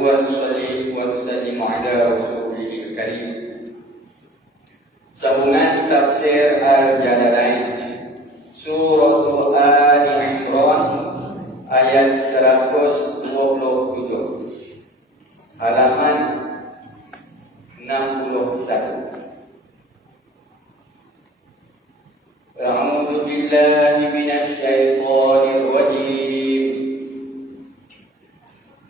wa nusalli wa nusallim ala rasulihil karim. Sambungan tafsir Al-Jalalain Surah Ali Imran ayat 127, halaman 61. A'udzu billahi minasy syaithanir rajim.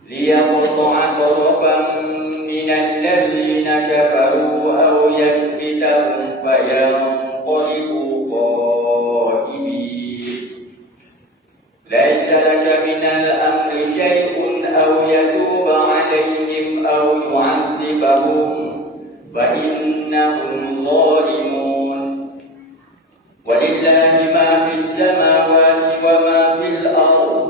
Liyaqta'a tarafan minal ladzina kafaru aw yakbitahum fayanqalibu kha'ibin. Laisa laka minal amri syai'un aw yatuba 'alaihim aw yu'adzibahum fa innahum zalimun. Walillahi ma fis samawati wa ma fil ardh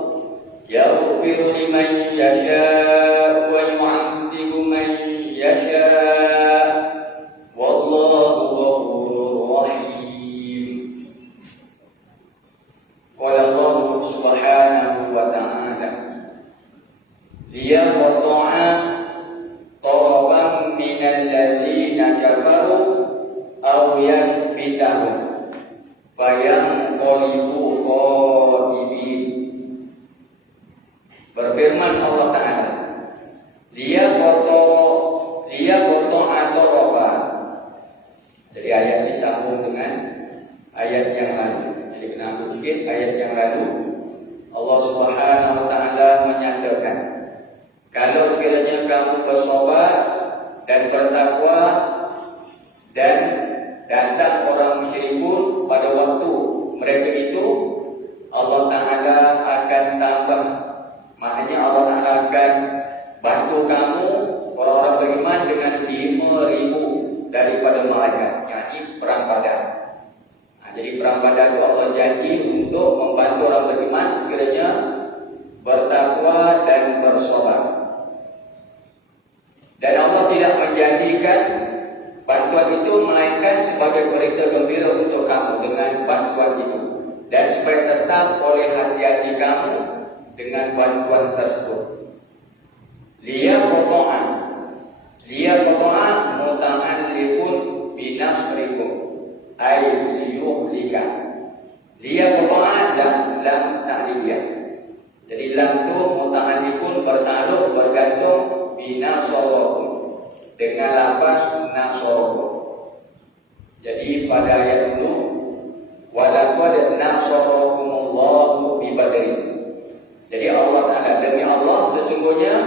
yaghfiru liman yasha' wa yu'adzibu man yasha' wallahu ghafurur rahim. Qala Allah subhanahu wa ta'ala liyaqta'a tarafan minal ladzina kafaru aw yakbitahum fayanqalibu kha'ibin. Berfirman Allah Ta'ala, liyaqta'a tarafa. Jadi ayat disambung dengan ayat yang lalu. Jadi kena sedikit ayat yang lalu. Allah Subhanahu wa Ta'ala menyatakan, kalau sekiranya kamu bersabar dan bertakwa dan datang orang musyrikun pada waktu mereka itu, Allah Ta'ala akan tambah. Maknanya Allah Ta'ala akan bantu kamu orang-orang beriman dengan 5,000 daripada malaikat, yakni perang Badar. Jadi perang Badar itu Allah janji untuk membantu orang beriman sekiranya bertakwa dan bersabar. Dan Allah tidak menjanjikan bantuan itu melainkan sebagai berita gembira untuk kamu dengan bantuan itu, dan supaya tetap oleh hati-hati kamu dengan bantuan tersebut. Liyaqta'a muta'alliqun binasrikum ay liyuhlika. Liyaqta'a lam ta'liyah. Jadi lam itu muta'alliqun bertakluk bergantung binasarakum dengan lafaz nasarakum. Jadi pada ayat dulu, walaqad nasarakumullahu bi Badrin. Jadi Allah Ta'ala, demi Allah sesungguhnya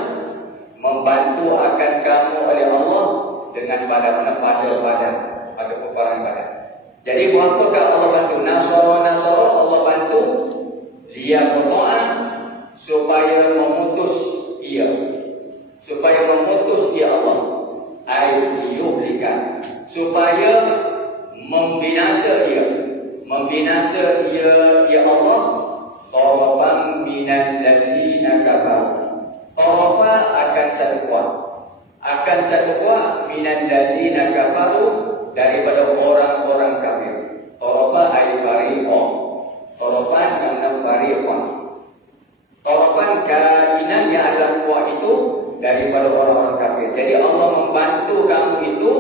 membantu akan kamu oleh Allah dengan pada peperangan Badar. Jadi apakah Allah bantu? Nasara Allah bantu liyaqta'a, supaya memutus dia Allah, ayyuhlika, supaya membinasa dia Allah. Tarafan minal ladzina kafaru. Tarafa akan satu kuat minal ladzina kafaru, daripada orang-orang kafir. Tarafa ay fariqan. Tarafan makna fariqan. Tarafan kainan yang adalah kuat itu daripada orang-orang kafir. Jadi Allah membantu kamu itu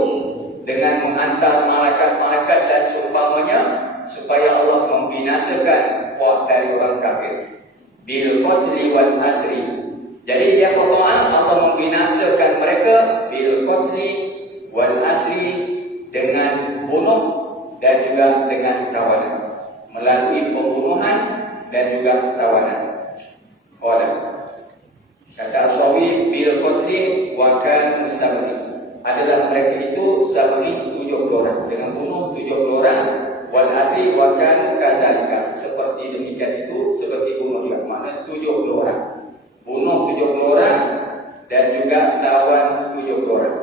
dengan menghantar malaikat-malaikat dan seumpamanya, supaya Allah membinasakan kuat dari orang kafir. Bil qatli wal asri. Jadi dia Quran Allah membinasakan mereka bil qatli wal asri, dengan bunuh dan juga dengan tawanan, melalui pembunuhan dan juga tawanan. Kata Aswawi bil qatli wa kan musabri, adalah mereka itu sabri 70 orang, dengan bunuh 70 orang. Wal asri wa kan kadzalika, seperti demikian itu, seperti bunuh juga, maknanya 70 orang. Bunuh 70 orang dan juga tawan 70 orang.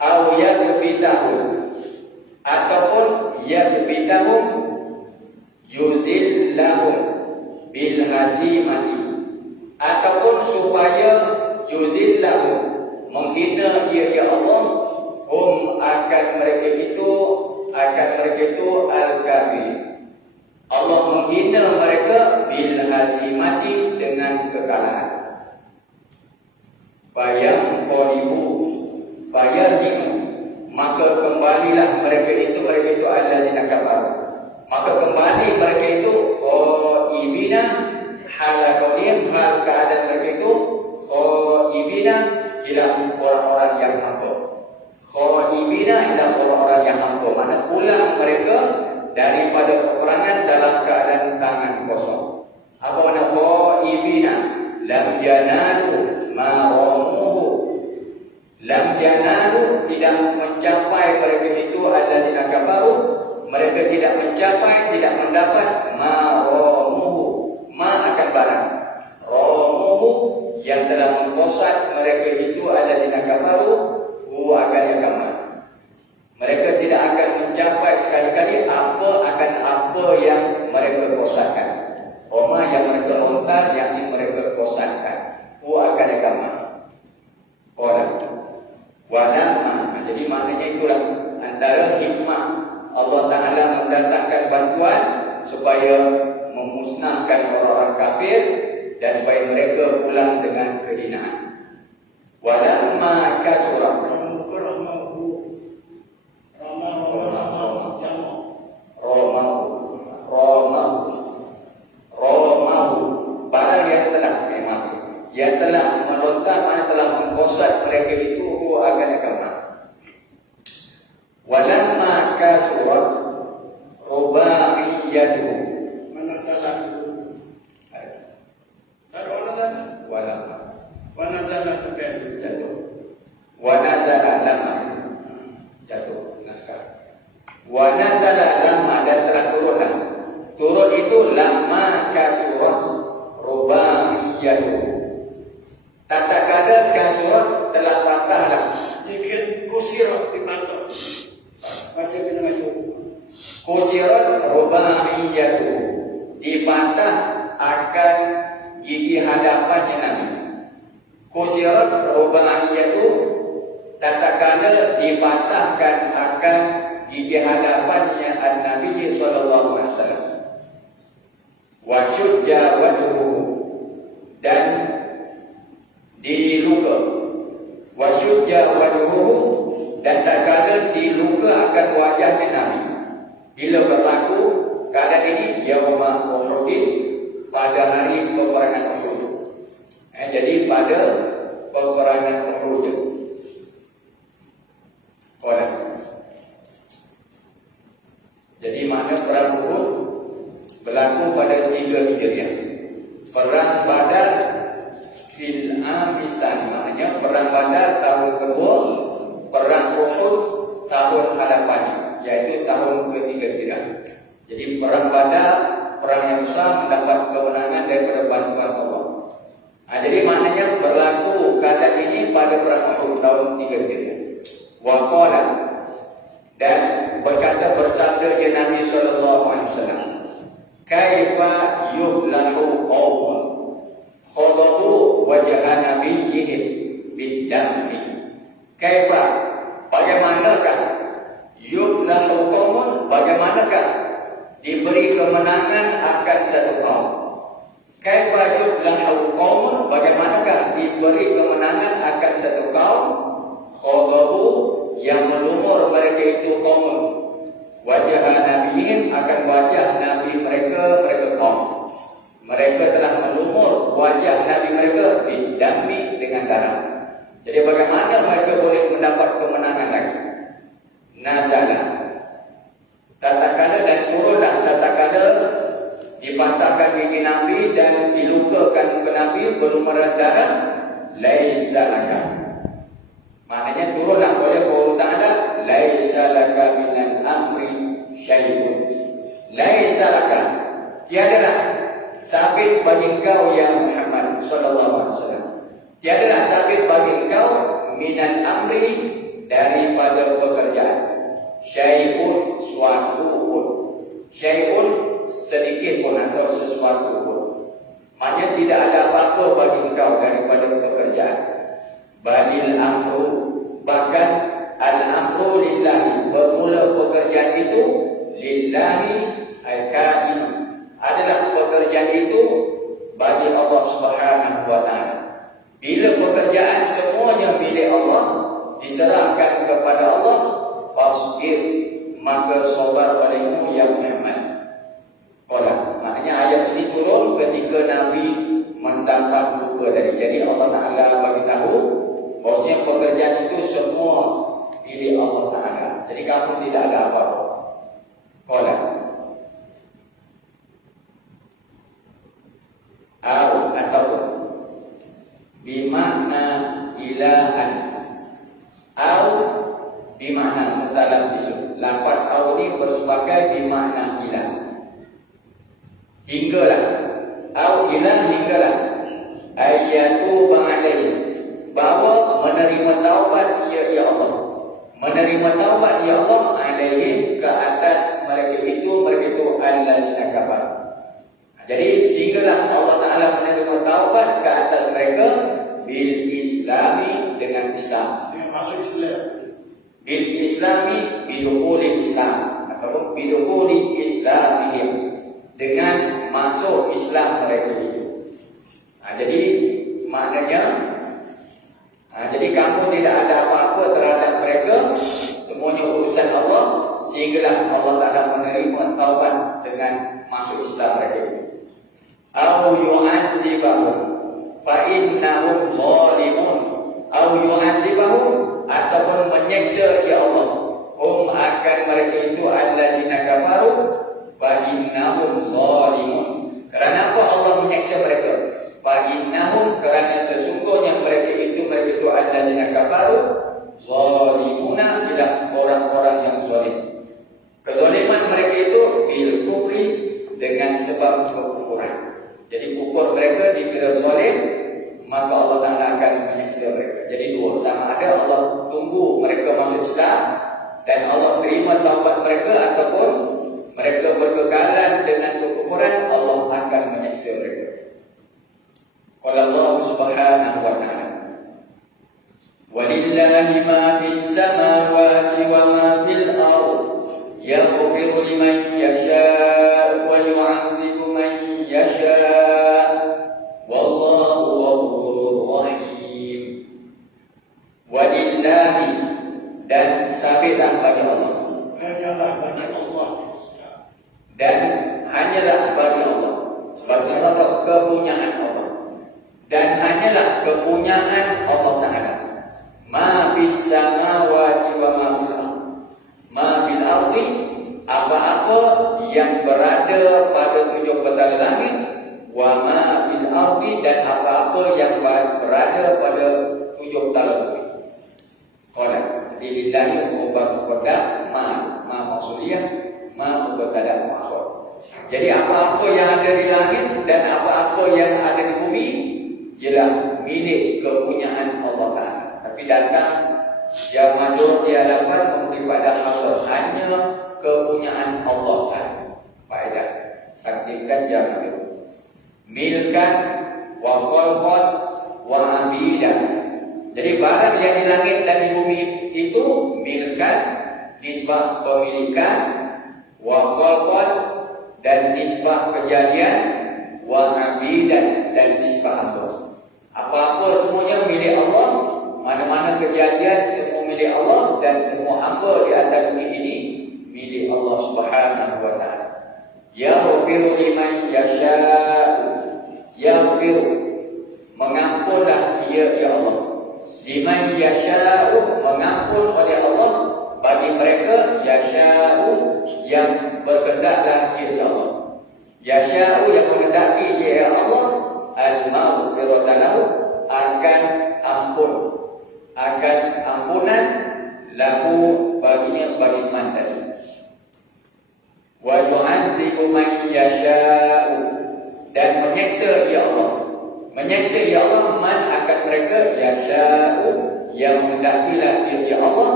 Aw yakbitahum, ataupun yakbitahum yuzillahum bil hazimati, ataupun supaya yuzillahum, menghina dia ya Allah, akan mereka itu al-kafir. Allah menghina mereka bil hazimati, dengan kekalahan. Bayang qalibu bayarji'u, maka kembalilah mereka itu alladzina kafaru, maka kembali mereka itu khaibina, hal qaulihim, hal keadaan mereka itu khaibina, ila orang-orang yang hamba. Khaibina ila orang-orang yang hamba, makna pulang mereka daripada peperangan dalam keadaan tangan kosong. Apa makna khaibina? Lam yanalu ma ramuhu, lam yanalu, tidak mencapai mereka itu alladzina kafaru, mereka tidak mencapai, tidak mendapat ma ramuhu, ma akan barang, ramuhu yang telah memposat mereka itu alladzina kafaru, hu akan yakamal. Mereka tidak akan mencapai sekali-kali apa yang mereka posatkan. Oma yang mereka lontar, yang mereka posatkan, hu akan yakamal. Orang walamma, jadi maknanya itulah antara hikmah Allah Ta'ala mendatangkan bantuan supaya memusnahkan orang-orang kafir dan supaya mereka pulang dengan kehinaan. Walamma kasura barang yang telah melontar, telah memposat mereka itu akan yakamal. Walamma kasurat rubaiyatuhu, mana salah walamma wa nazala jatuh, wa nazala lamma jatuh naskah, wa nazala lamma, dan telah turunlah, turun itu lamma kasurat rubaiyatuhu, tatkala kasurat telah patahlah, dikit kusirat dipatah, baca dengan itu kusirat rubaiyatuhu, dipatah akan gigi hadapannya Nabi. Kusirat rubaiyatuhu, tatkala dipatahkan akan gigi hadapannya Nabi sallallahu alaihi wasallam. Wa syujja wajhuhu, dan diluka, wasyujja wajhuhu, dan tatkala diluka akan wajahnya Nabi. Bila berlaku keadaan ini? Yauma Uhud, pada hari peperangan Uhud. Jadi pada peperangan Uhud. Jadi makna perang Uhud berlaku pada 3 Hijriah. Perang Badar fil amisan, maknanya perang Badar tahun kedua, perang Uhud tahun hadapannya, yaitu tahun ketiga Hijriah. Jadi perang Badar, perang yang besar, mendapat kemenangan daripada bantuan Allah. Jadi maknanya berlaku keadaan ini pada perang Uhud tahun 3 Hijriah. Wa qala, dan berkata bersabda Nabi sallallahu alaihi wasallam, kaifa yuflahu qaumun khadabu wajha nabiyyihim bid-dammi. Kaifa, bagaimanakah, yuflahu qaumun, bagaimanakah diberi kemenangan akan satu kaum. Kaifa yuflahu qaumun, bagaimanakah diberi kemenangan akan satu kaum khadabu, yang melumur mereka itu kaum, wajah nabiin, akan wajah nabi mereka kaum. Mereka telah melumur wajah nabi mereka bidami, dengan darah. Jadi bagaimana mereka boleh mendapat kemenangan lagi? Nazala, tatkala, dan turunlah tatkala dipatahkan gigi nabi dan dilukakan ke nabi berlumuran darah, laisa laka, maknanya turunlah oleh Allah Ta'ala, laisa laka minal amri syai'un, laisa laka, tiadalah sabit bagi engkau ya Muhammad sallallahu alaihi wasallam, tiadalah sabit bagi engkau minal amri, daripada pekerjaan, syai'un, suatu pun, syai'un, sedikit pun atau sesuatu pun, maknanya tidak ada apa-apa bagi engkau daripada pekerjaan. Balil amru, bahkan al-amru lillahi, bermula pekerjaan itu lillahi al-kain, adalah pekerjaan itu bagi Allah Subhanahu wa ta'ala. Bila pekerjaan pekerjaan semuanya milik Allah, diserahkan kepada Allah, fasbir, maka sabar olehmu ya Muhammad. Maknanya ayat ini turun ketika Nabi mendapat duka tadi. Jadi Allah Ta'ala bagi tahu bahwasanya pekerjaan itu semua milik Allah Ta'ala. Jadi kamu tidak ada apa-apa. Ataupun bimakna ilahan bimakna mutalam bisu. Lafaz ini bersebagai bimakna ilah. Hinggalah hinggalah ayatu ba'alaihi, bahawa menerima taubat ya Allah, menerima taubat ya Allah alaihi, ke atas mereka itu alladzina kafar. Jadi sehinggalah Allah Ta'ala menerima taubat ke atas mereka bil islami, dengan Islam, dengan masuk Islam, bil islami bidukhulil Islam, atau bidukhulil islamihim, dengan masuk Islam mereka itu. Jadi maknanya jadi kamu tidak ada apa-apa terhadap mereka, semuanya urusan Allah, sehinggalah Allah Ta'ala menerima taubat dengan masuk Islam mereka itu. Au yu'adzibahum fa innahum zalimun, au yu'adzibahum, ataupun menyiksa ya Allah akan mereka itu alladzina kafaru fa innahum zalimun. Kerana apa Allah menyiksa mereka? Fa innahum, kerana sesungguhnya mereka itu alladzina kafaru zalimuna, ialah orang-orang yang zalim. Kezaliman mereka itu bil kufri, dengan sebab kekufuran. Jadi kufur mereka dikira zalim, maka Allah Ta'ala akan menyiksa mereka. Jadi dua, sama ada Allah tunggu mereka masuk Islam dan Allah terima taubat mereka, ataupun mereka berkekalan dengan kekufuran, Allah akan menyiksa mereka. Qala Allah Subhanahu wa ta'ala, walillahi ma fis samawati wa ma fil ardh, yaghfiru liman yasha' wa yu'adzibu man yasha', wallahu ghafurur rahim. Walillahi, dan sabitlah bagi Allah, hanyalah bagi Allah, dan hanyalah bagi Allah, sebagai Allah kepunyaan Allah, dan hanyalah kepunyaan Allah Ta'ala. Ma fis samawati wa ma fil ardh, ma fil ardi, apa-apa yang berada pada tujuh petala langit, wa ma fil ardi, dan apa-apa yang berada pada tujuh petala bumi. Lillahi mubtada ma maksudiyah, ma mubtada muakhir. Jadi apa-apa yang ada di langit dan apa-apa yang ada di bumi ialah milik kepunyaan Allah Ta'ala. Tapi datang yang majur di hadapan memberi pada Allah hanya kepunyaan Allah sahaja. Faedah takdirkan jangan itu milkan wa khalqan wa abidan. Jadi barang yang di langit dan di bumi itu milkan, nisbah pemilikan, wa khalqan, dan nisbah kejadian, wa abidan, dan nisbah hamba. Apa-apa semuanya milik Allah, mana-mana kejadian semua milik Allah, dan semua hamba di atas bumi ini milik Allah Subhanahu wa ta'ala. Yaghfiru liman yasha'u, yaghfiru, mengampunlah dia ya Allah, liman yasha'u, mengampun oleh Allah bagi mereka, yasha'u, yang berkehendaklah dia ya Allah, yasha'u, yang menghendaki dia ya Allah, al-maghfirata lahu, akan ampun, akan ampunan, lahu, baginya, bagi iman tadi. Wa yu'adzibu man yasha'u, dan menyiksa ya Allah, menyiksa ya Allah man, akan mereka, yasha'u, yang menghendakilah dia ya Allah,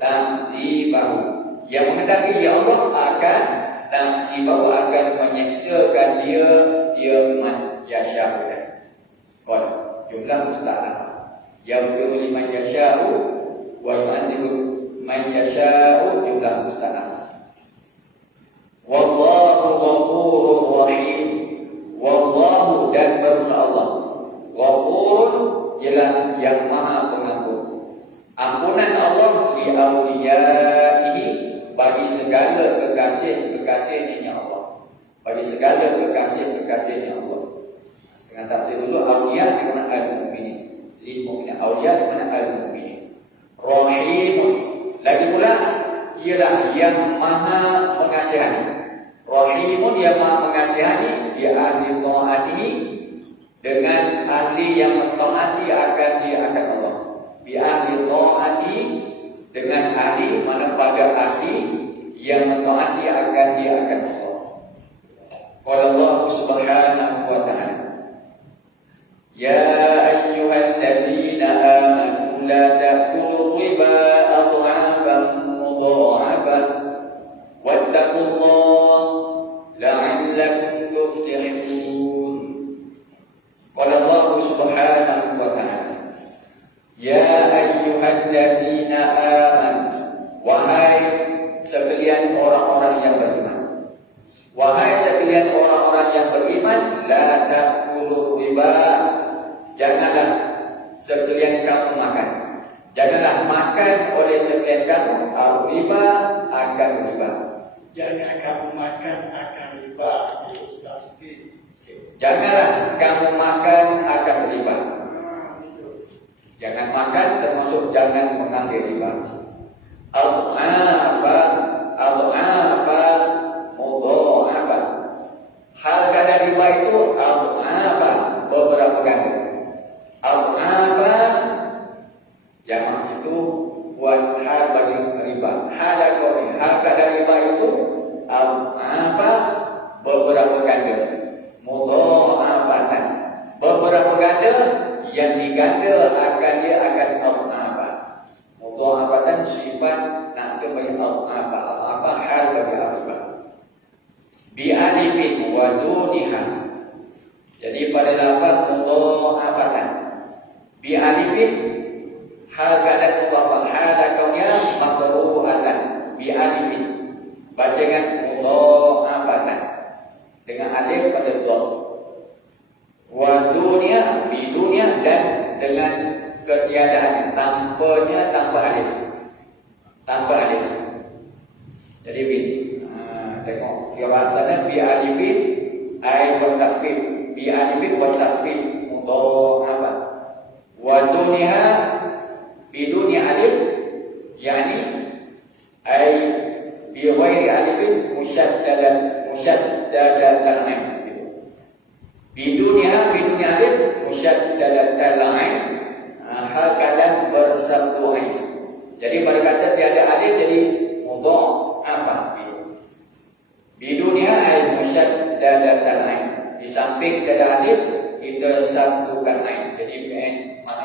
ta'dzibahu, yang menghendaki ya Allah akan ta'dzibahu, akan menyiksakan dia man yasha'u. Kon jumlah musta'anah, yaghfiru liman yasha'u wa yu'adzibu man yasha'u, jumlah musta'anah. Wallahu ghafurur rahim, wallahu, dan bermula Allah, ghafur ialah yang yang Maha Pengampun. Ampunan Allah li auliyaihi, bagi segala kekasih-kekasihnya Allah. Bagi segala kekasih-kekasihnya Allah. Setengah tafsir dulu, auliya di mana al-mu'minin. Lil mu'minin, auliya di mana al-mu'minin. Rahimun, lagi pula ialah yang Maha mengasihani. Rahimun, yang Maha mengasihani di ahli ta'ati, dengan ahli yang mentaati akan Allah. Bi ahli ta'ati, dengan ahli mana pada ahli yang mentaati akan Allah. Qala Allah Subhanahu wa ta'ala, ya ayyuhalladzina amanu la ta'kulu riba adhafan mudha'afan wattaqullaha la'allakum tuflihun. Qala Allah Subhanahu wa ta'ala, ya ayyuhalladzina amanu, wahai sekalian orang-orang yang beriman. Wahai sekalian orang-orang yang beriman, la ta'kulu riba, janganlah sekalian kamu makan. Janganlah makan oleh sekalian kamu riba, akan riba. Jangan kamu makan akan riba. Itu sudah sedih. Janganlah kamu makan akan riba. Jangan makan termasuk jangan mengambil riba. Al-apa mudha'afa. Hal kata riba itu al-apa, beberapa ganda. Al-apa jamak situ buat hal bagi riba. Hal kata riba itu al-apa, beberapa ganda. Mudha'afatan, beberapa ganda yang diganda akan al-apa. Mudha'afatan sifat nak bagi al-apa hal bagi riba. Bi alifin wa duniha. Jadi pada lafaz mudha'afatan, bi alifin hal keadaan mudha'afah, hal kaunnya makruhatan, bi alifin baca dengan mudha'afatan dengan alif pada dot. Wa dunia, bi dunia, dan dengan ketiadaan, tanpa alif. Tanpa alif. Jadi tengok kira sana bi alifin ay wa tasbih, bi alifin wa tasbih mudha'afah. Wa dunia bi dunia alif, yani ay bi ghairi alifin musyaddadatan ain. Bidunia alif musyaddadatan ain, hal keadaan bersatu ain. Jadi pada kata tiada alif jadi mudha'afah. Bidunia ay musyaddadatan ain, di samping tiada alif kita satukan ain. Jadi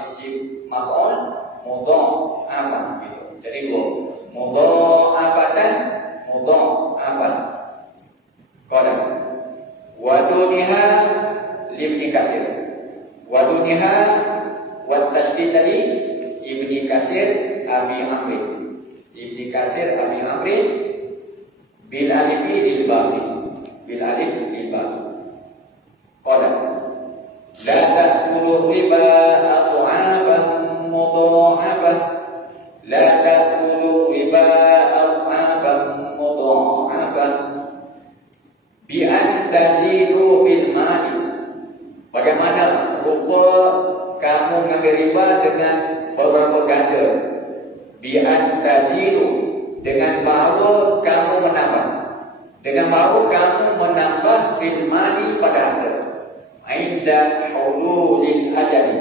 isim maf'ul mudha'afah. Jadi mudha'afatan mudha'afah. Qala wa duniha Ibni Kasir, wa duniha wa tasydid tadi Ibni Kasir Abi Amri, Ibni Kasir Abi Amri bil alif lil baqi, bil alif lil baqi. Qala la ta'kulu riba adhafan mudha'afan, la ta'kulu riba adhafan mudha'afan bi an tazidu bil mali. Bagaimana rupa kamu mengambil riba dengan beberapa ganda? Bi'an tazidu, dengan bahawa kamu menambah. Dengan bahawa kamu menambah fil mali pada harta. Inda hululil ajali.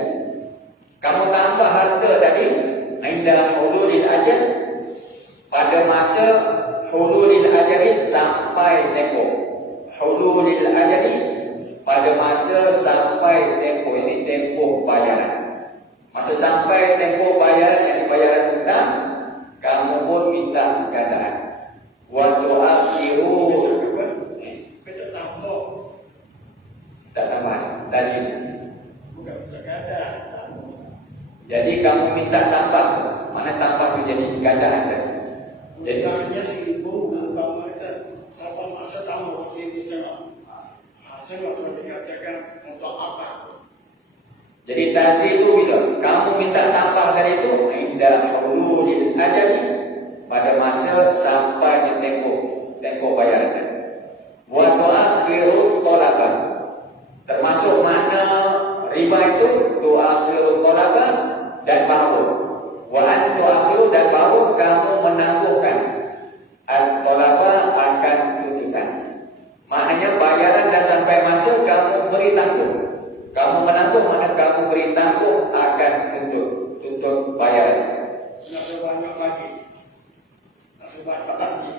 Kamu tambah harta tadi inda hululil ajal, pada masa hululil ajali sampai tempoh. Hululil ajali pada masa sampai tempoh, ini tempoh bayaran. Masa sampai tempoh bayaran, yang bayaran hutang, kamu pun minta gandaan. Wa tu'akhiru, Kita tambah. tak tambah, lazim. Bukan ganda. Jadi kamu minta tambah, mana tambah itu jadi gandaan. Jadi Hutangnya 1.000, umpama kita satu masa tambah 1.500. Hasil apa dikatakan untuk apa? Jadi tazidu bila kamu minta tambah dari itu inda hululil ajali, pada masa sampai tempoh bayaran. Wa tu'akhiru talaban, termasuk mana riba itu tu'akhiru talaban dan baru. Wa an tu'akhiru dan baru kamu menangguhkan at-talaba akan tuntutan. Maknanya bayaran dah sampai masa kamu beri tangguh. Kamu menangguh, mana kamu beri tangguh akan tuntut bayaran. Nak banyak lagi. Nak banyak lagi.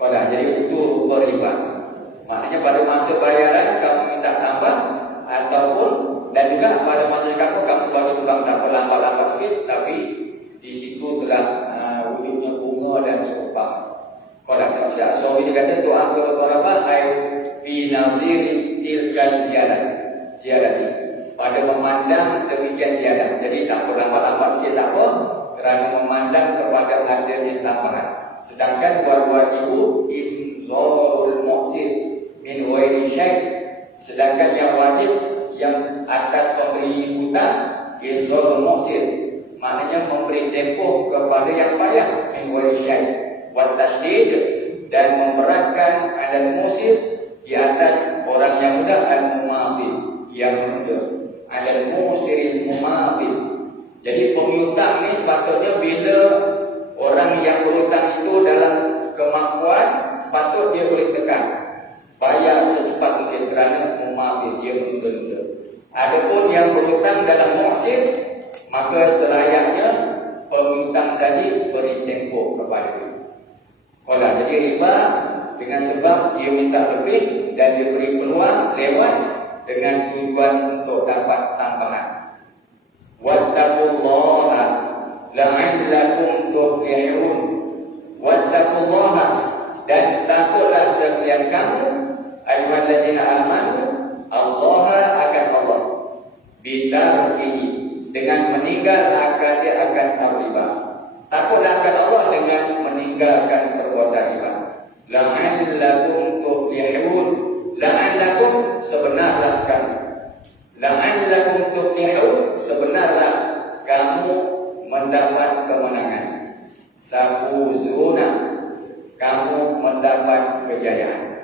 Kodah, jadi itu riba. Maknanya pada masa bayaran kamu minta tambah, ataupun dan juga pada masa kamu baru tukang tak lambat sikit, tapi di situ telah wujudnya bunga dan seumpama. Kodah, tak siap. So ini kata tu akhir talaba ay fi naziri tilkan ziyadah. Pada memandang demikian ziyadah. Jadi tak perlu lambat sikit tak apa, kerana memandang kepada adanya tambahan. Sedangkan wajibu inzarul muqsid min ghairi syai'. Sedangkan yang wajib yang atas pemberi hutang inzarul muqsid, maknanya memberi tempoh kepada yang payah min ghairi syai'. Wa tasdid, dan memberatkan adal muqsid di atas orang yang mudah dan mumabil yang muda. Adal muqsiril mumabil. Jadi pengutang ni sepatutnya bila orang yang berhutang itu dalam kemampuan, sepatutnya dia boleh tekan bayar secepat mungkin kerana mumabil, dia menunda-nunda. Adapun yang berhutang dalam muqsid, maka selayaknya penghutang tadi beri tempoh kepada dia. Kalau jadi riba dengan sebab dia minta lebih dan dia beri peluang lewat dengan tujuan untuk dapat tambahan. Wattaqullaha la'allakum tuflihun. Wattaqullaha, dan takutlah sekalian kamu ayyuhallazina amanu Allah akan Allah bitarkihi, dengan meninggal akan riba. Takutlah akan Allah dengan meninggalkan perbuatan riba. La'allakum tuflihun. La'allakum, sebenarlah kamu. La'allakum tuflihun, sebenarlah kamu mendapat kemenangan. Tafuzuna, kamu mendapat kejayaan.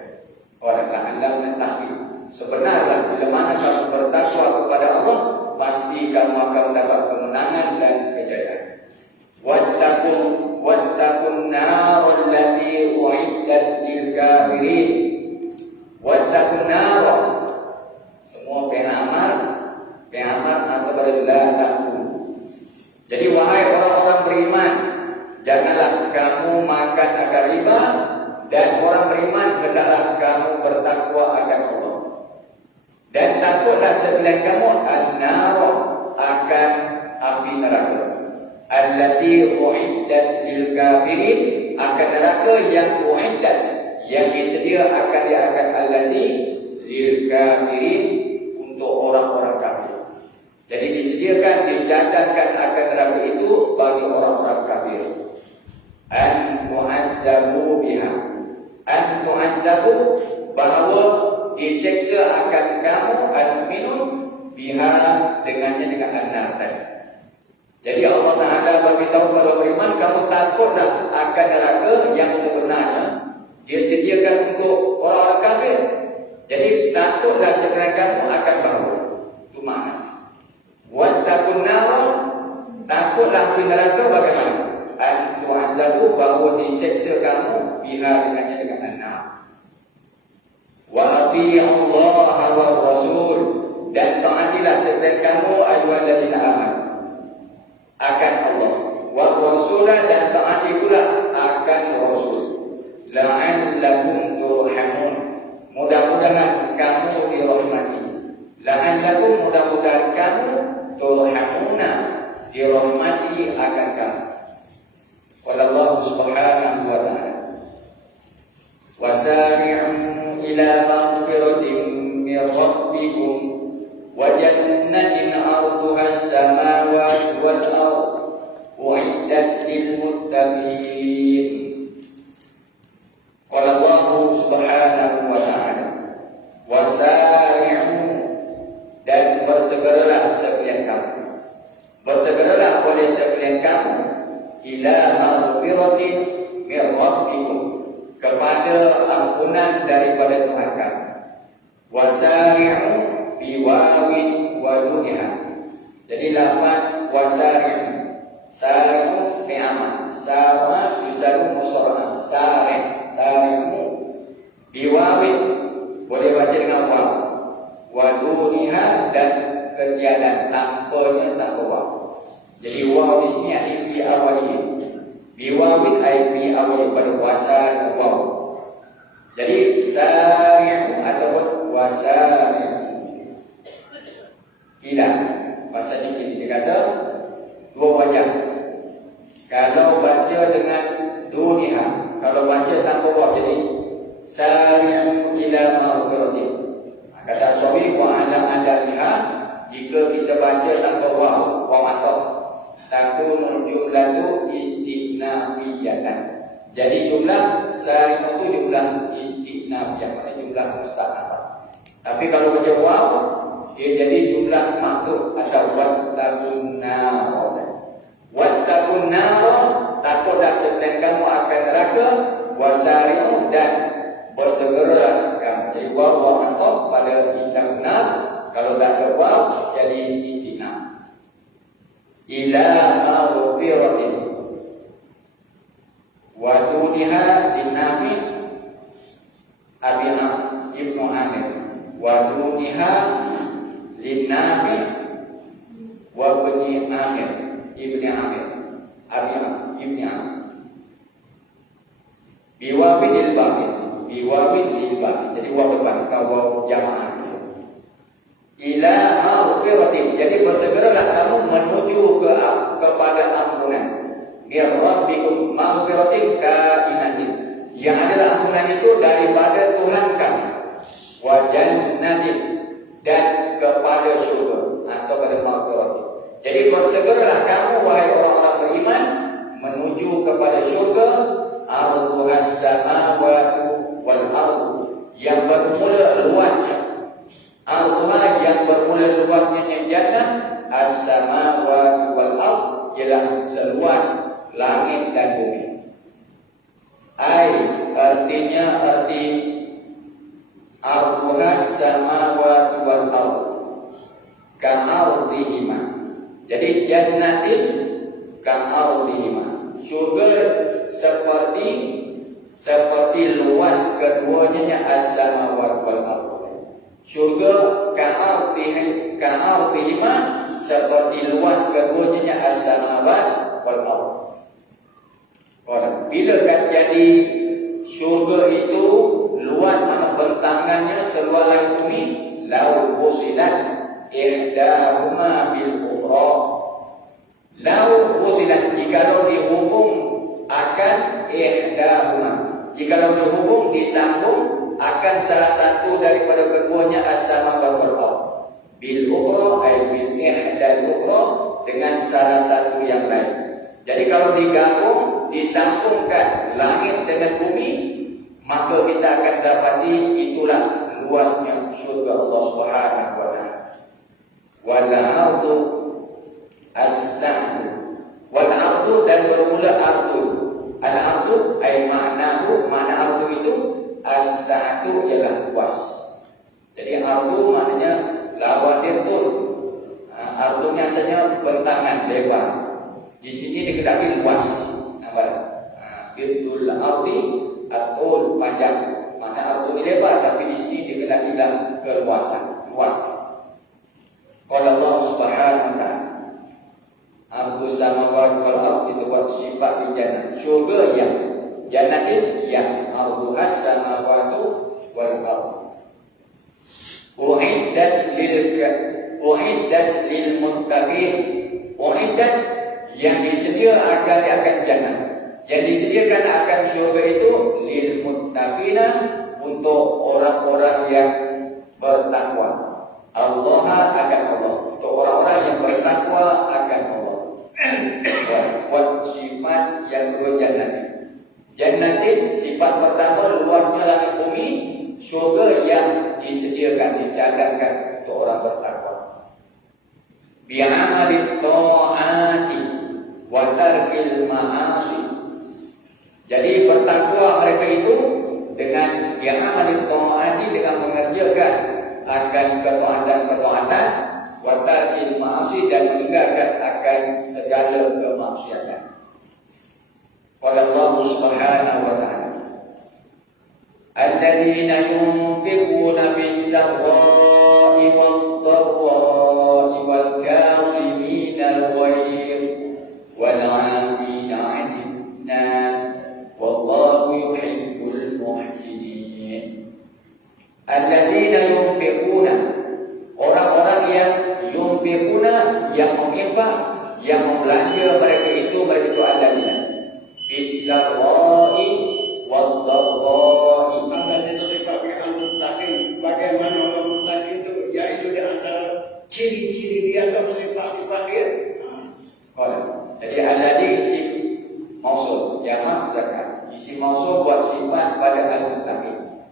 Orang la'allam mentahid, sebenarlah bila mana kamu bertakwa kepada Allah, pasti kamu akan mendapat kemenangan dan kejayaan. Wattaqun narul lati u'iddat lil kafirin. Wattaqun nar, semua pengamar atau la takun. Jadi wahai orang-orang beriman, janganlah kamu makan akan riba, dan orang beriman hendaklah kamu bertakwa akan Allah. Dan takutlah sekalian kamu an-nar, akan api neraka. Allati u'iddat lil kafirin, akan neraka yang u'iddat, yang disedia akan allati lil kafirin, untuk orang-orang kafir. Jadi disediakan, dijadikan akan neraka itu bagi orang-orang kafir. An tu'azzabu biha, an tu'azzabu, bahawa diseksa akan kamu, al-minum biha, dengannya dengan an-nar tadi. Jadi Allah Ta'ala bagi tahu kepada beriman, kamu takutlah akan neraka yang sebenarnya dia sediakan untuk orang-orang kafir. Jadi takutlah sekalian kamu akan bahawa, itu makna. Wattaqun nar, takutlah api neraka bagaimana? An tu'azzabu, bahawa diseksa kamu biha, dengannya dengan an-nar. Wa ati'u Allah wa Rasul, dan taatilah sekalian kamu ayyuhallazina amanu akan Allah, wa Rasulah, dan taati pula akan Rasul. La'allakum turhamun, mudah-mudahan kamu dirahmati. La'allakum, mudah-mudahan kamu turhamuna, dirahmati akan kamu. Qala Allah subhanahu wa ta'ala, wasari'u ila maghfiratin min rabbikum wa jannatin arduha as-samawati wal ardh u'iddat lil muttaqin. Qala Allah subhanahu wa ta'ala, wasari'u bersegeralah sekalian kamu. Bersegeralah oleh sekalian kamu ila maghfiratin min rabbikum, kepada ampunan daripada Tuhan kamu. Wasari'u biwawin wadu'iha. Jadi lafaz wasari'u, sari'u fi'aman, sama yusaru musara'an, sari'u biwawin, boleh baca dengan waw, wadu'iha, dan ketiadaan tanpanya tanpa waw. Jadi waw di sini ada fi awalih, biwawin ay fi awalih, pada wasar waw. Jadi sari'u ataupun wasari'u. Ila bahasa ini dia kata dua wajah. Kalau baca dengan duniha, kalau baca tanpa waw jadi sari'u ila maghfiratin. Kata suami wa alam adaliha, jika kita baca tanpa waw atau takunul jumlatu istinafiyatan. Jadi jumlah sari'u itu jumlah istinafiyah, maksudnya jumlah musta'nafah. Tapi kalau baca waw, dia jadi jumlah makhluk atau wattaqun nar. Wattaqun nar, takutlah sekalian kamu akan neraka, wasari'u, dan bersegera kamu. Jadi waw atau pada tidak benar, kalau tak ada waw jadi istinaf. Ila maghfiratin wa duniha dinabi Abina Ibnu Amir, wa duniha linabi wa bani Amir Ibni Amir Abina Ibni Amir biwawin lil-baqi, biwawin lil-baqi, jadi waw depan, waw jamaah. Ila maghfiratin, jadi bersegeralah kamu menuju kepada ampunan. Biar rabbikum maghfiratin kainatin, yang adalah ampunan itu daripada Tuhan kamu. Wa jannatin, dan kepada surga atau pada maghfiratin. Jadi bersegeralah kamu wahai orang-orang beriman menuju kepada surga, arduhas samawati wal ardu, yang bermula luasnya. Arduha, yang bermula luasnya jannah, as-samawati wal ard, ialah seluas langit dan bumi. Artinya arti arduha samawati wal ard ka'ardihima. Jadi jannatin ka'ardihima, surga seperti luas keduanya as-samawati wal ard. Surga ka'ardihima, seperti luas keduanya as-samawati wal ard. Bila kan jadi surga itu luas, mana bentangannya seluas langit bumi, lau wusilat ihdahuma bil ukhra. Lau wusilat, jikalau dihubung akan ihdahuma, jikalau dihubung disambung akan salah satu daripada keduanya as-samawati wal ard bil ukhra ay bil ihdal ukhra, dengan salah satu yang lain. Jadi kalau digabung, disambungkan langit dengan bumi, maka kita akan dapati itulah luasnya surga Allah Subhanahu wa taala. Wal ardu as-sa'du, wal ardu, dan bermula ardu. Al ardu ay maknahu, makna ardu itu as-sa'du ialah luas. Jadi ardu maknanya lawan dia tur. Ardunya asalnya bentangan lebar. Di sini diketahui luas. Birtul ardi atul panjang. Makna ardu ini lebar, tapi di sini diketahui keluasan, luas. Qala Allah Subhanahu wa taala, ardu samawati wal ardi, itu buat sifat di jannah. Surga yang jannatin yang arduhas samawati wal ardi. Uiddat lil muttaqin. Uiddat, yang disediakan akan jannah, yang disediakan akan surga itu lil muttaqina, untuk orang-orang yang bertakwa. Allah akan Allah, untuk orang-orang yang bertakwa akan Allah. Buat sifat yang kedua jannatin. Jannatin sifat pertama luasnya langit bumi, surga yang disediakan, dicadangkan untuk orang bertakwa. bi'amali ta'ati wa tarkil ma'asi. Jadi bertakwa mereka itu dengan bi'amali ta'ati, dengan mengerjakan akan ketaatan-ketaatan, wa tarkil ma'asi, dan meninggalkan akan segala kemaksiatan. Qala Allah Subhanahu wa ta'ala, alladzina yunfiquna bis-sarra'i wad-dharra'i wal-kaazimina al-ghayz wal-'afina 'anil nas wallahu yuhibbul muhsinin. Alladzina yunfiquna, orang-orang yang yunfiquna, yang menginfak, yang membelanja, mereka itu alladzina bis-sarra'i wad-dharra'i. Anda itu sebagai al-muttaqin. Bagaimana orang muttaqin itu? Yaitu di antara ciri-ciri dia atau sifat-sifat dia. Jadi alladzi isim mausul, jamak zakat. Isim mausul buat sifat pada al-muttaqin.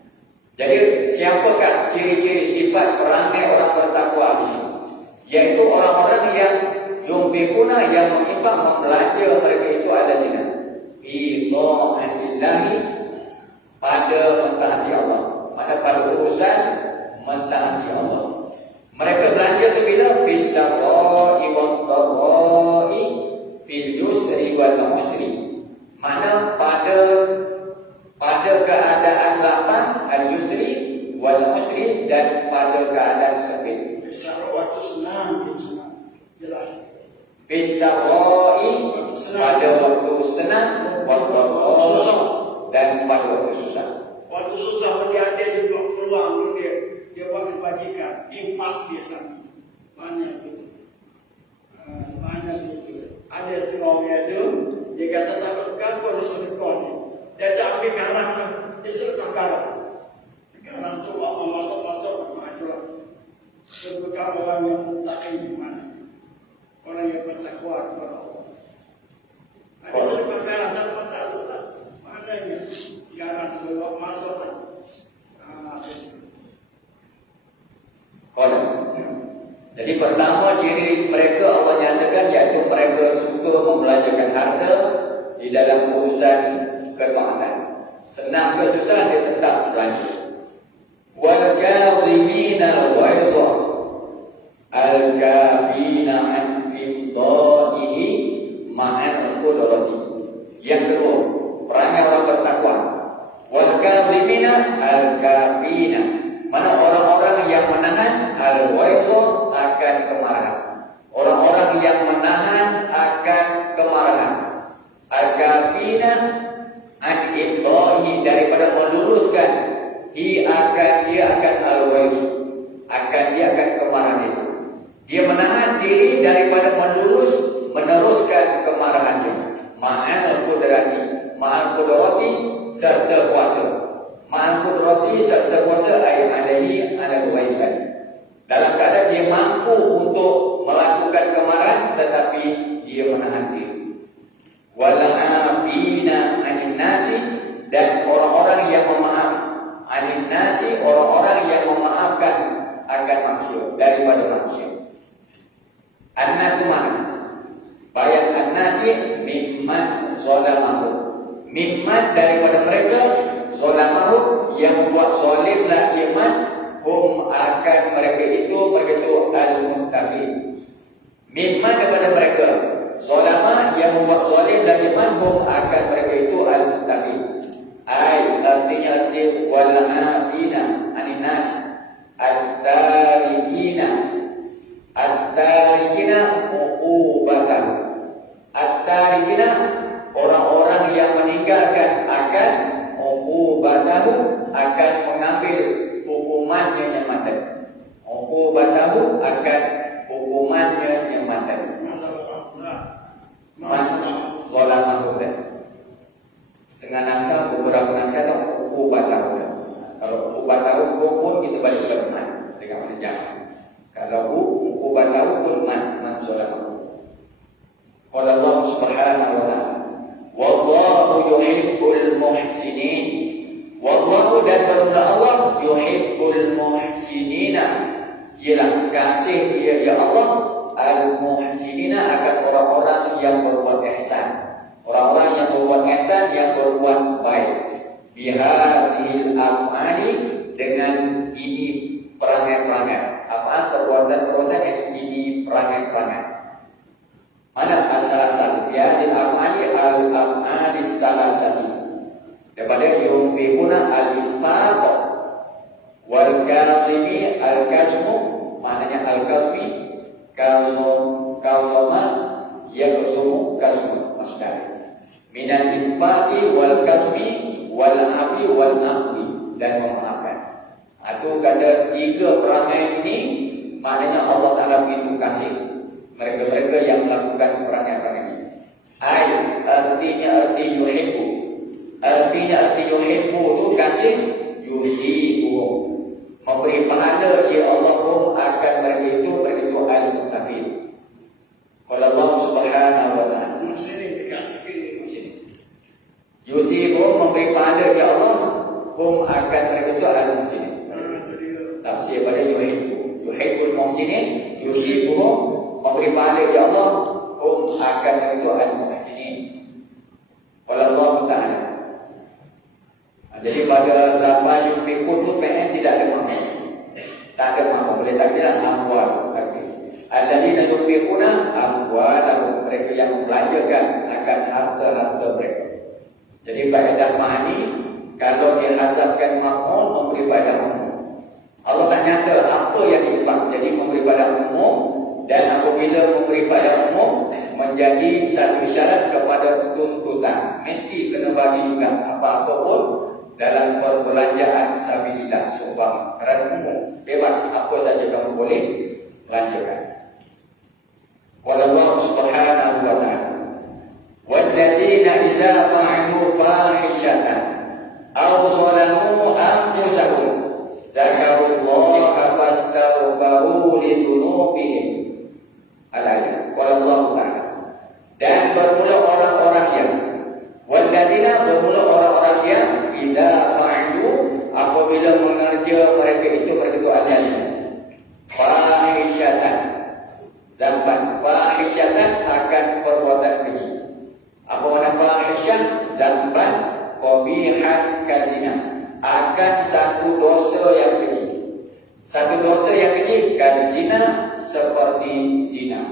Jadi siapakah ciri-ciri sifat perangai orang bertakwa di sini? Yaitu orang-orang yang yunfiquna, yang menginfak, membelanja, mereka itu alladzina fi ta'atillahi, pada mentaati Allah, pada urusan mentaati Allah. Mereka belanja itu bila bis-sarra'i wad-dharra'i fil yusri wal usri. Mana pada keadaan lapang, al-yusri wal usri, dan pada keadaan sempit. Besar waktu senang, jelas. Bis-sarra'i, pada waktu senang, wad-dharra'i, dan pada waktu susah. Waktu susah dia juga peluang dia buat kebajikan, impak dia sana. Banyak gitu. Ada seorang itu, dia kata takut kapal sedekah ni. Dia tak ambil garang, dia sedekah garang. Garang tu Allah masak-masak macam sedekah orang yang muttaqin di mana? Orang yang bertakwa kepada Allah. Ada sedekah garang tak masalah. Mananya garang bawa masak. Jadi pertama ciri mereka Allah nyatakan, iaitu mereka suka membelanjakan harta di dalam urusan ketaatan. Senang ke susah dia tetap belanja. Wal kazimina al-ghaiza al-kafina an fidaihi ma'al qudrati. Yang kedua, perangai orang bertakwa. Wal kazimina al-kafina, mana orang-orang yang menahan al-ghaiza akan kemarahan. Orang-orang yang menahan akan kemarahan. Al-kafina an iddahi, daripada meluruskan dia akan al-ghaiza, dia akan kemarahan itu. Dia menahan diri daripada meneruskan kemarahannya. Ma'al qudrati serta kuasa. Ma'al qudrati serta kuasa ay alaihi ala al-ghaiza. Dalam keadaan dia mampu untuk melakukan kemarahan, tetapi dia menahan diri. Wal'afina 'anil nasi, dan orang-orang yang memaaf. 'Anil nasi, orang-orang yang memaafkan akan manusia, daripada manusia. An-nas mana? Bayat an-nasi mimman zalamahu. Mimman, daripada mereka, zalamahu, yang membuat zalimlah iman, hum, akan mereka itu al-muttaqin. Mimman, daripada mereka, zalama, yang membuat zalimlah iman, hum, akan mereka itu al-muttaqin. Ay, artinya wal-'afina 'anil nas, at-tarikina uqubatan. At-tarikina, orang-orang yang meninggalkan akan uqubatahu, akan mengambil hukumannya yang mati. Uqubatahu, akan hukumannya yang mati. Zalamahu. Setengah naskah, beberapa naskah itu uqubatahu. Kalau uqubatahu pun kita baca berman dengan menjam. Kalau uqubatahu pun man zalamahu. Qala Allah Subhanahu wa ta'ala, wallahu yuhibbul muhsinin. Wallahu, dan benar Allah, yuhibbul muhsinina, ialah kasih dia ya Allah al-muhsinina akan orang-orang yang berbuat ihsan. Orang-orang yang berbuat ihsan, yang berbuat baik. Bihadhil af'ali, dengan ini perangai-perangai. Apa perbuatan-perbuatan yang ini perangai-perangai. Mana asal-asal bihadhil af'ali al-af'ali salasati. Daripada yunfiquna al-infaq wal kazimi al-kazmu, maknanya al-kazmi kazma yakzumu kazmu, maksudnya minal infaqi wal kazmi wal afi wal nafwi, dan memaafkan. Itu kata tiga perangai ini, maknanya Allah Ta'ala begitu kasih mereka-mereka yang melakukan perangai-perangai ini. Artinya yuhibbu. Arti yuhibbu itu kasih, yuhibbu memberi pahala, ya Allah pun akan mereka itu al-muttaqin. Kalau Allah Subhanahu wa Ta'ala Sini dikasih ini. yuhibbu memberi pahala, ya Allah pun akan mereka itu al-muhsinin. Tafsir pada yuhibbu, yuhibbul muhsinin, yuhibbu memberi pahala, ya Allah pun akan mereka itu al-muhsinin. Kalau Allah Ta'ala. Jadi pada lafaz yunfiqun tu PN tidak ada makna. Tak ada makna. Boleh tak kira amwal. Alladzina yunfiquna amwalahum, mereka yang membelanjakan akan harta-harta mereka. Jadi faedah ma'ani, kalau dihasabkan maf'ul, memberi pada umum. Allah tak nyata apa yang diinfak, jadi memberi pada umum. Dan apabila memberi pada umum, menjadi satu isyarat kepada tuntutan. Mesti kena bagi juga apa-apa pun dalam perbelanjaan sabilillah, seumpama kerana umum, bebas apa saja kamu boleh belanjakan. Qala Allah Subhanahu wa ta'ala, walladzina idza fa'alu fahishatan aw zalamu anfusahum dzakarullaha fastaghfiru li dzunubihim. Al-ayat. Qala Allah Ta'ala, dan bermula orang-orang yang, walladzina bermula orang-orang yang idza fa'alu, apabila mengerja mereka itu adalah fahishatan, zamban. Fahishatan akan perbuatan keji. Apa makna fahisyah? Zamban qabihan kazina, akan satu dosa yang keji. Satu dosa yang keji, kazina, seperti zina.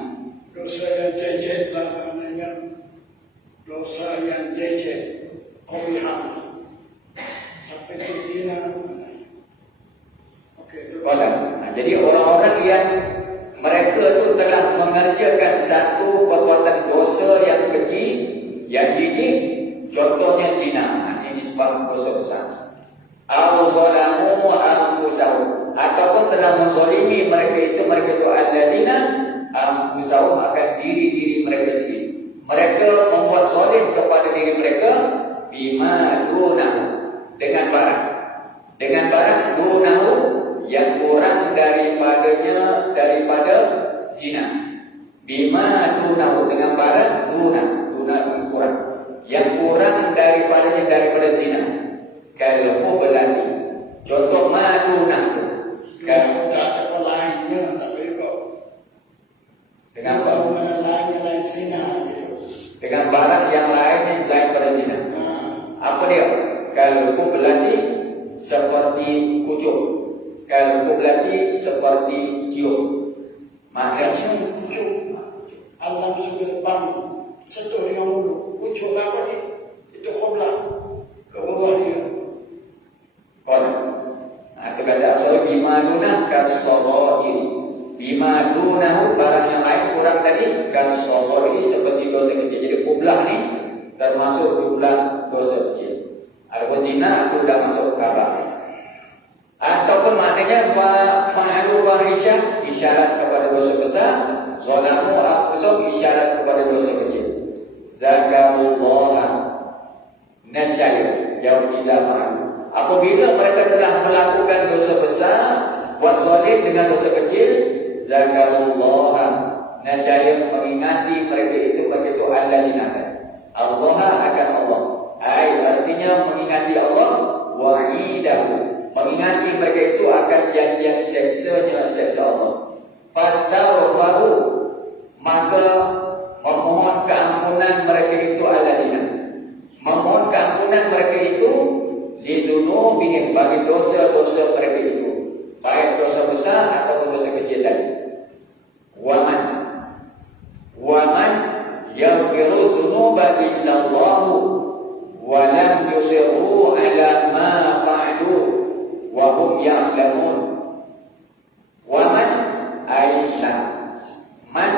Dosa yang jejet lah maknanya. Dosa yang jejet, qabihan, sampai ke zina. Okey, itu. Jadi orang-orang yang mereka itu telah mengerjakan satu perbuatan dosa yang keji, yang jijik, contohnya zina. Ini sebab dosa besar. Au zalamu anfusahum, ataupun telah menzalimi mereka itu alladzina anfusahum, akan diri-diri mereka sendiri. Mereka membuat zalim kepada diri mereka bima dunahu, dengan barang dunahu, yang kurang daripada zina. Bima dunahu, dengan barang duna kurang, yang kurang daripada zina. Kalau belani, contoh madunah tu. Kalau tak ada lainnya, tak boleh kok. Dengan lain zina gitu. Dengan barang yang lain pada zina. Apa dia? Kalau belani seperti kucuk, kalau belani seperti cium. Maka Cium, kucuk. Allah sudah bangun. Sentuh dengan mulut. Kucuk apa ni? Itu khoblah. Bawah dia. Itu kata asal bima dunah kasoroiri. Bima dunahu, barang yang lain kurang tadi, kasoroiri, seperti dosa kecil. Jadi kublah ni termasuk kublah dosa kecil. Adapun zina itu dah masuk kabar. Ataupun maknanya fa'alu fahisyah, isyarat kepada dosa besar. Zalamu anfusahum, isyarat kepada dosa kecil. Zakarullaha, nasyaya, jauh tidak ma'alu. Apabila mereka telah melakukan dosa besar, buat zalim dengan dosa kecil, zakarullah, nasyaya, mengingati mereka itu alladzina, Allah akan Allah. Artinya mengingati Allah, wa'idahu, mengingati mereka itu akan janjian seksa Allah. Fastaghfiru, illallah wa lam yusirru ala ma fa'alu wa hum ya'lamun. Wa man aisyah, man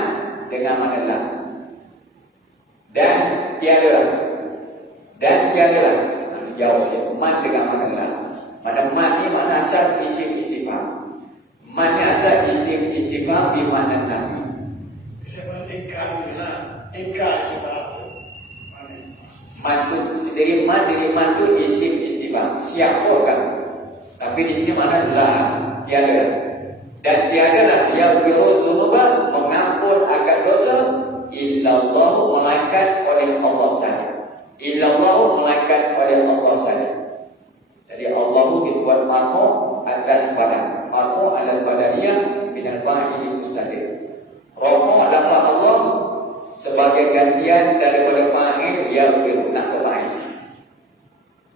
dengan mana lah, dan tiadalah, jauh sikit, man dengan mana lah. Pada man ni makna asal isim istifham, man ni asal isim istifham di mana nabi. Sebab ingkar lah, ingkar sebab Man tu sendiri, man tu isim istifham, siapa kan? Tapi di sini mana lah, tiada. Dan tiadalah yaghfiru dzunuba, mengampun akan dosa, illallah, melainkan oleh Allah sahaja. Illallah, melainkan oleh Allah sahaja. Jadi Allah dibuat marfu atas barang. Marfu ala badaniyah minal fa'ili mustaqil. Rafa lafaz Allah sebagai gantian daripada fa'il yaghfiru, nak ke fa'il.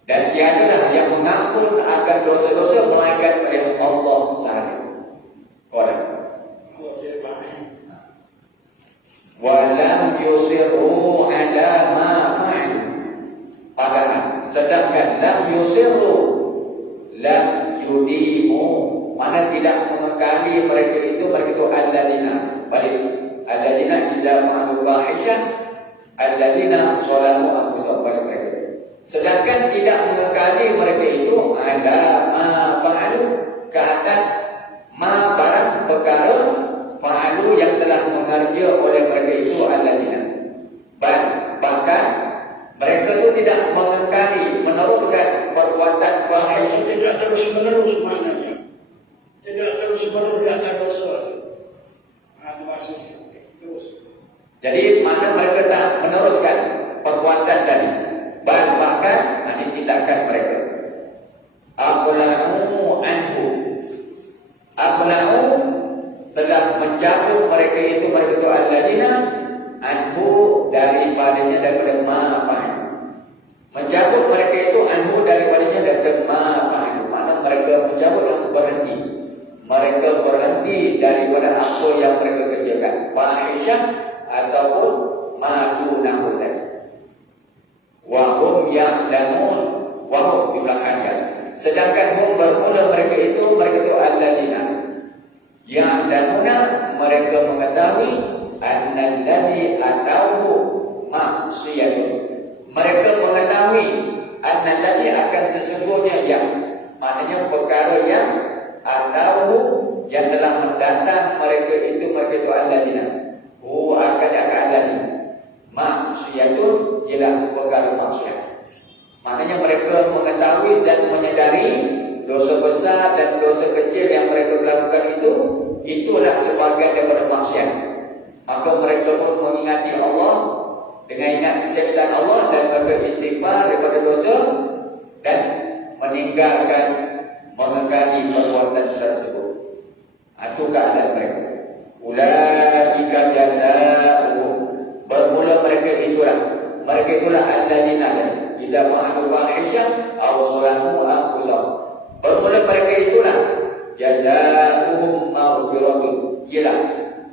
Dan tiadalah yang mengampun akan dosa-dosa melainkan oleh Allah sahaja. Orang walam yusirru ala ma fa'al, padahal sedangkan lam yusirru, lam yudimu, mana tidak mengekali mereka itu alladzina, balik alladzina idza fa'alu fahisyah, alladzina zalamu anfusahum, balik mereka. Sedangkan tidak mengekali mereka itu ala ma fa'alu, ke atas ma barang perkara fa'alu yang telah mengerja oleh mereka itu allazina. Bahkan mereka itu tidak mengekali, meneruskan perbuatan fahisyah. Tidak terus menerus maknanya. Tidak terus menerus di atas dosa. Maksudnya terus. Jadi mana mereka tak meneruskan perbuatan tadi. Bahkan nanti tindakan mereka. Aqla'u anhu, aqla'u telah mencabut mereka itu alladzina anhu daripadanya, daripada ma'afa'al. Mencabut mereka itu anhu daripadanya, daripada ma'afa'al. Mana mereka mencabut, yang berhenti. Mereka berhenti daripada apa yang mereka kerjakan, fahisyah ataupun madunahu tadi. Wahum ya'lamun, wahum di belakangnya. Sedangkan hum bermula mereka itu alladzina ya'lamuna, mereka mengetahui annalladzi atauhu maksiyatun, mereka mengetahui annalladzi akan sesungguhnya yang, maknanya perkara yang atauhu yang telah mendatang mereka itu alladzina, akan alladzina maksiyatun, ialah perkara maksiat. Maknanya mereka mengetahui dan menyadari dosa besar dan dosa kecil yang mereka lakukan itu, itulah sebagian daripada maksiat. Maka mereka pun mengingati Allah dengan ingat siksaan Allah, dan mereka istighfar daripada dosa dan meninggalkan mengekali perbuatan tersebut. Itu keadaan mereka. Ulaika jazaa'uhum, bermula mereka itulah alladzina idza fa'alu fahisyah aw zalamu anfusahum, bermula mereka itulah jazaa'uhum maghfiratun, ialah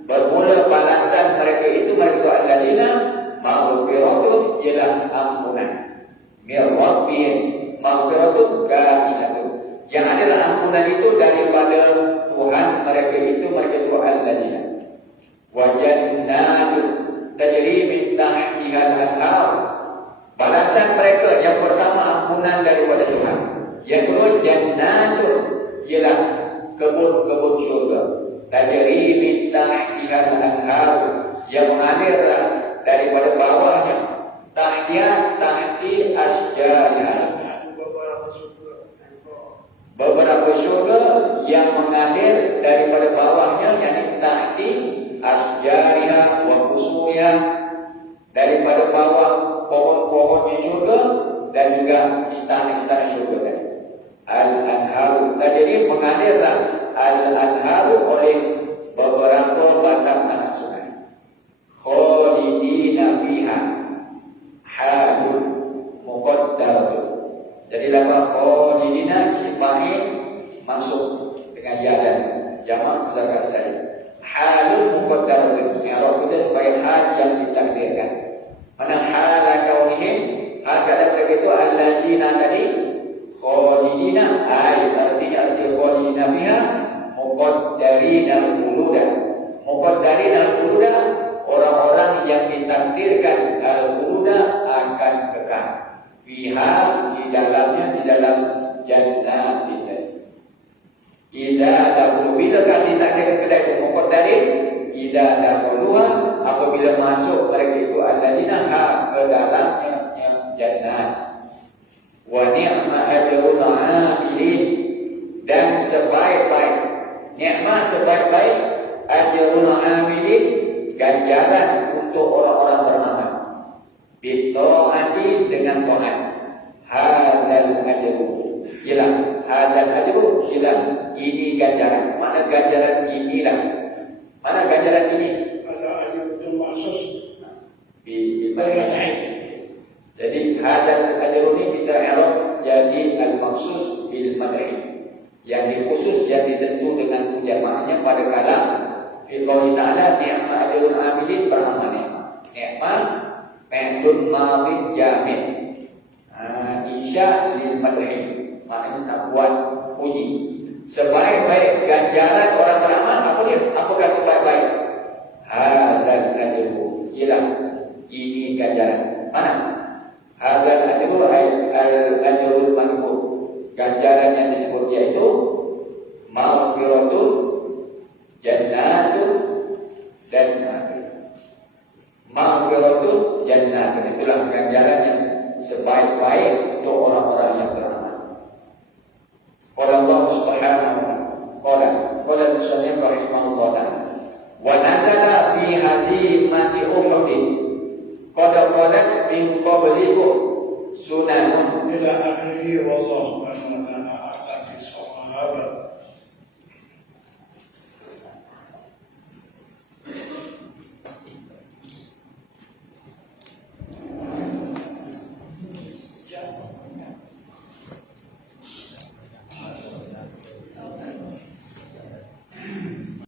bermula balasan mereka itu alladzina maghfiratun, ialah ampunan min rabbihim, maghfiratun kainatun, yang adalah ampunan itu daripada Tuhan mereka itu alladzina wa jannatun tajri min tahtiha al-anhar. Balasan mereka yang pertama ampunan daripada Tuhan, yang kedua jannatun, ialah kebun-kebun syurga, tajri min tahtiha al-anhar, yang mengalirlah daripada bawahnya, tahti asjarha, beberapa syurga yang mengalir daripada bawahnya, yakni tahti asjariha wa qusuriha, daripada bawah pohon-pohon di syurga dan juga istana-istana syurga tadi. Al-anharu, jadi mengalirlah al-anharu oleh beberapa batang tanah sungai. Khalidina fiha, halun muqaddaratun. Jadi lafaz khalidina sifat masuk dengan ya dan jamak muzakkar salim. Halul muqaddaratun, i'rab kita sebagai hal yang ditakdirkan. Mana halaka fiha di dalam jannah itu. Ida dahulu bila kami tak kedai itu dari ida dahuluha apabila masuk mereka itu alladzina ke dalamnya jannah. Wa ni'ma ajrul 'amilin dan sebaik-baik nikmat sebaik-baik ajrul 'amilin ganjaran untuk orang-orang beramal. Bitaati dengan taat. Hadal ajru ialah hadal ajru ialah ini ganjaran. Mana ganjaran inilah? Mana ganjaran ini? Masa ajur itu maksus Di jadi hadal ajru ini kita i'rab jadi al-maksus bil madhi. Yang dikhusus yang ditentu dengan pujian, maknanya pada kalam fiqauli ta'ala ni'ma ajrul amilin beramal ni'mat fi'lun madhi jamid. Insya lil madhi maknanya nak buat puji. Sebaik-baik ganjaran orang beramal apa dia? Apakah sebaik-baik? Hadal ajru ialah ini ganjaran. Mana? Hadal ajru al-ajrul mazkur. Ganjaran yang disebut yaitu maghfiratul jannatun dan maghfiratul jannatun. Itulah ganjaran yang sebaik-baik untuk orang-orang yang beramal.